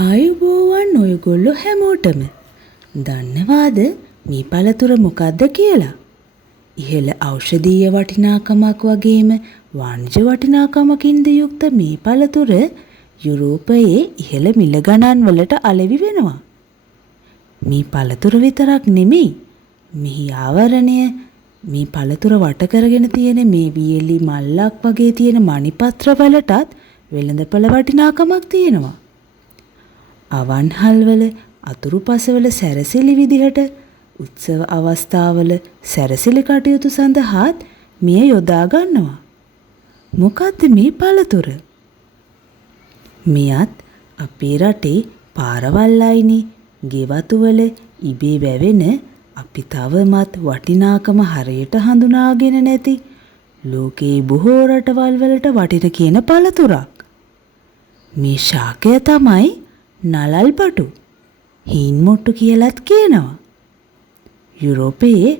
ආයුබෝවන් ඔයගොල්ලෝ හැමෝටම. දන්නවාද මේ පළතුර මොකක්ද කියලා? ඉහළ ඖෂධීය වටිනාකමක් වගේම වාණිජ වටිනාකමකින්ද යුක්ත මේ පළතුර යුරෝපයේ ඉහළ මිල ගණන් වලට අලෙවි වෙනවා. මේ පළතුර විතරක් නෙමෙයි. මෙහි ආවරණය මේ පළතුර වට කරගෙන තියෙන මේ වියලි මල්ලක් වගේ තියෙන මණිපත්‍ර වලටත් වෙළඳපළ වටිනාකමක් තියෙනවා. අවන්හල්වල අතුරුපසවල සැරසිලි විදිහට උත්සව අවස්ථාවල සැරසිලි කටයුතු සඳහාත් මෙය යොදා ගන්නවා. මොකද්ද මේ පළතුර? මෙයත් අපේ රටේ පාරවල් අයිනේ ගෙවතුවල ඉබේ වැවෙන අපි තවමත් වටිනාකම හරියට හඳුනාගෙන නැති ලෝකේ බොහෝ රටවල් වලට වටින කියන පළතුරක්. මේ ශාකය තමයි නලල්පටු හීන් මොට්ටු කියලත් කියනවා. යුරෝපයේ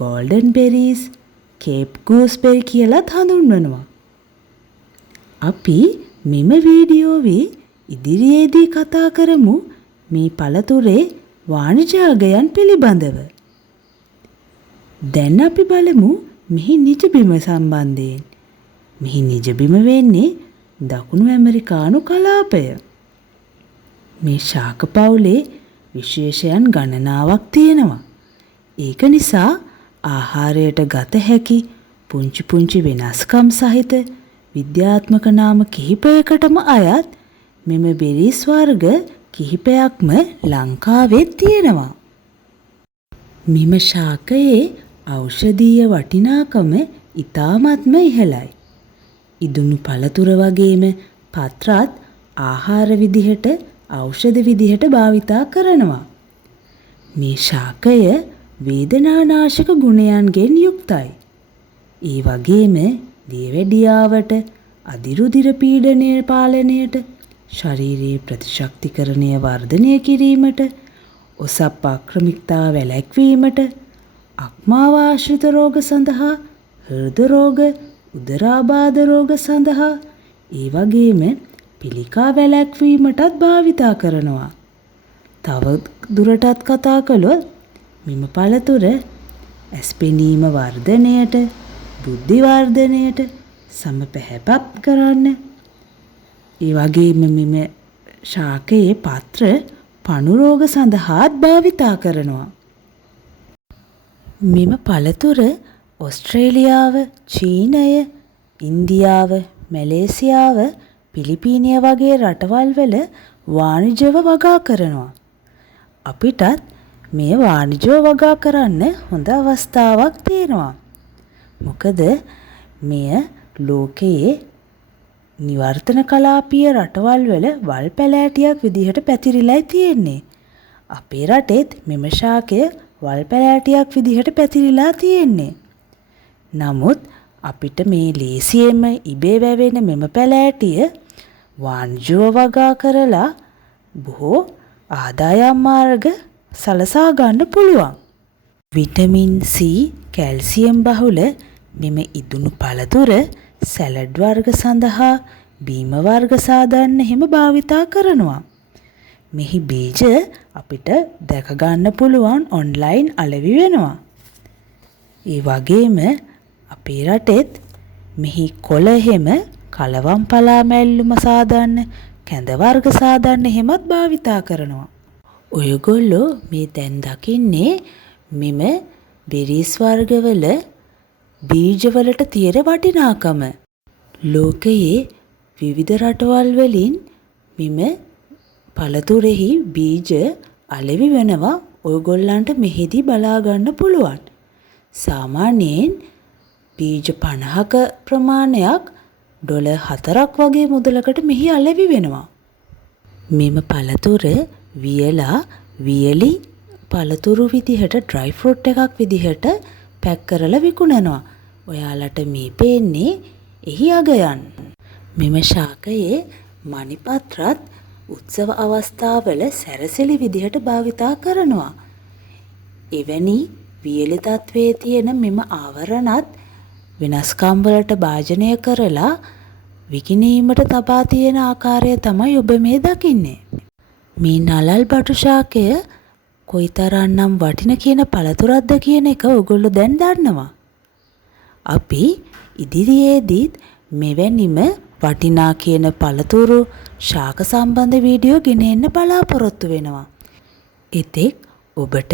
ගෝල්ඩන් බෙරීස් කේප් ගූස්බෙරි කියලත් හඳුන්වනවා. අපි මෙම වීඩියෝවේ ඉදිරියේදී කතා කරමු මේ පළතුරේ වාණිජාගයන් පිළිබඳව. දැන් අපි බලමු මෙහි නිජබිම සම්බන්ධයෙන්. මෙහි නිජබිම වෙන්නේ දකුණු ඇමරිකානු කලාපය. මේ ශාක පවුලේ විශේෂයන් ගණනාවක් තියෙනවා. ඒක නිසා ආහාරයට ගත හැකි පුංචි පුංචි වෙනස්කම් සහිත විද්‍යාත්මක නාම කිහිපයකටම අයත් මෙම බෙරිස් වර්ග කිහිපයක්ම ලංකාවේ තියෙනවා. මෙම ශාකයේ ඖෂධීය වටිනාකම ඉතාමත්ම ඉහළයි. ඉදුණු පළතුර වගේම පත්‍රත් ආහාර විදිහට ඖෂධ විදිහට භාවිතා කරනවා. මේ ශාකය වේදනානාශක ගුණයන්ගෙන් යුක්තයි. ඒ වගේම දියවැඩියාවට, අධිරුධිර පීඩනය පාලනයට, ශරීරයේ ප්‍රතිශක්තිකරණය වර්ධනය කිරීමට, ඔසප් ආක්‍රමිකතාව වැළැක්වීමට, අක්මාව ආශ්‍රිත රෝග සඳහා, හෘද රෝග, උදරාබාධ රෝග සඳහා, ඒ වගේම පිළිකා වැළැක්වීමටත් භාවිතා කරනවා. තව දුරටත් කතා කළොත් මෙම පළතුර ඇස් පෙනීම වර්ධනයට, බුද්ධි වර්ධනයට, සම පැහැපත් කරන්න, ඒ වගේම මෙම ශාකයේ පත්‍ර පණු රෝග සඳහාත් භාවිතා කරනවා. මෙම පළතුර ඔස්ට්‍රේලියාව, චීනය, ඉන්දියාව, මැලේසියාව, පිලිපීනය වගේ රටවල් වල වාණිජව වගා කරනවා. අපිටත් මේ වාණිජව වගා කරන්න හොඳ අවස්ථාවක් තියෙනවා. මොකද මෙය ලෝකයේ නිවර්තන කලාපීය රටවල් වල වල් පැලෑටියක් විදිහට පැතිරිලායි තියෙන්නේ. අපේ රටේත් මෙම ශාකය වල් පැලෑටියක් විදිහට පැතිරිලා තියෙන්නේ. නමුත් අපිට මේ ලේසියෙන්ම ඉබේ වැවෙන මෙම පැලෑටිය වාණිජව වගා කරලා බොහෝ ආදායම් මාර්ග සලසා ගන්න පුළුවන්. විටමින් C, කැල්සියම් බහුල මෙම ඉදුණු පළතුර සැලඩ් වර්ග සඳහා බීම වර්ග සාදන්න එහෙම භාවිතා කරනවා. මෙහි බීජ අපිට දැක ගන්න පුළුවන් ඔන්ලයින් අලෙවි වෙනවා. ඒ වගේම අපේ රටෙත් මෙහි කොළ එහෙම කලවම් පලා මැල්ලුම සාදන්න, කැඳ වර්ග සාදන්න එහෙමත් භාවිතා කරනවා. ඔයගොල්ලෝ මේ දැන් දකින්නේ මෙම බෙරිස් වර්ගවල බීජවලට තියෙන වටිනාකම. ලෝකයේ විවිධ රටවල් වලින් මෙම පළතුරෙහි බීජ අලෙවි වෙනවා. ඔයගොල්ලන්ට මෙහිදී බලා ගන්න පුළුවන්. සාමාන්‍යයෙන් බීජ 50ක ප්‍රමාණයක් $4ක් වගේ මුදලකට මෙහි අලෙවි වෙනවා. මෙම පළතුර වියලා වියලි පළතුරු විදිහට ඩ්‍රයි ෆෘට් එකක් විදිහට පැක් කරලා විකුණනවා. ඔයාලට මේ පේන්නේ එහි අගයන්. මෙම ශාකයේ මණිපත්‍රත් උත්සව අවස්ථාවල සැරසිලි විදිහට භාවිතා කරනවා. එවැනි වියලි තත්වයේ තියෙන මෙම ආවරණත් වෙනස්කම් වලට භාජනය කරලා විකිණීමට තබා තියෙන ආකාරය තමයි ඔබ මේ දකින්නේ. මේ නලල් බටු ශාකය කොයිතරම්නම් වටින කියන පළතුරක්ද කියන එක ඔයගොල්ලෝ දැන් දන්නවා. අපි ඉදිරියේදීත් මෙවැනිම වටිනා කියන පළතුරු ශාක සම්බන්ධ වීඩියෝ ගෙන එන්න බලාපොරොත්තු වෙනවා. එතෙක් ඔබට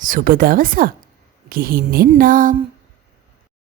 සුබ දවසක්. ගිහින් එන්නම්.